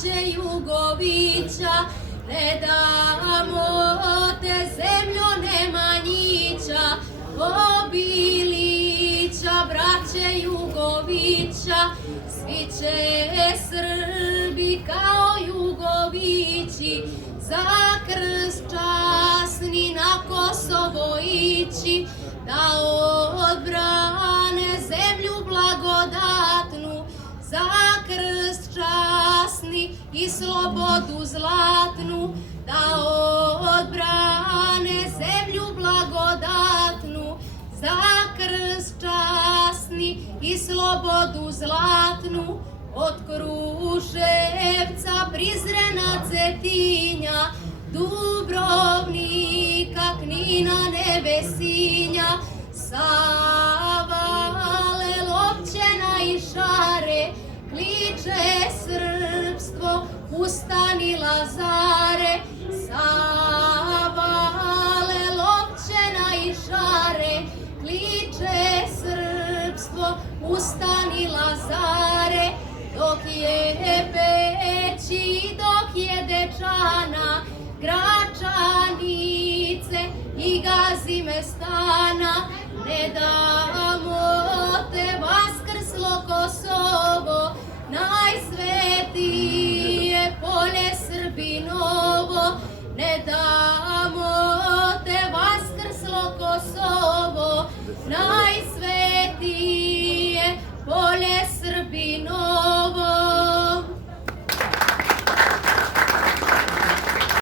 braće Jugovića, ne damo te zemljo Nemanjića, Obilića, braće Jugovića, svi će Srbi kao Jugovići, za krst časni na Kosovo ići, da odbrane zemlju blagodatnu, za krst časni i slobodu zlatnu, da odbrane zemlju blagodatnu, za krst časni i slobodu zlatnu, od Kruševca, Prizrena, Cetinja, Dubrovnika, Knina, Nevesinja, Savale, Lovćena i Šare, kliče srpstvo, ustani Lazare, Savale, Lovćena i Šare, kliče srpstvo, ustani Lazare, dok je Peći, dok je Dečana, Gračanice i Gazimestana, ne damo te vaskrslo Kosovo, na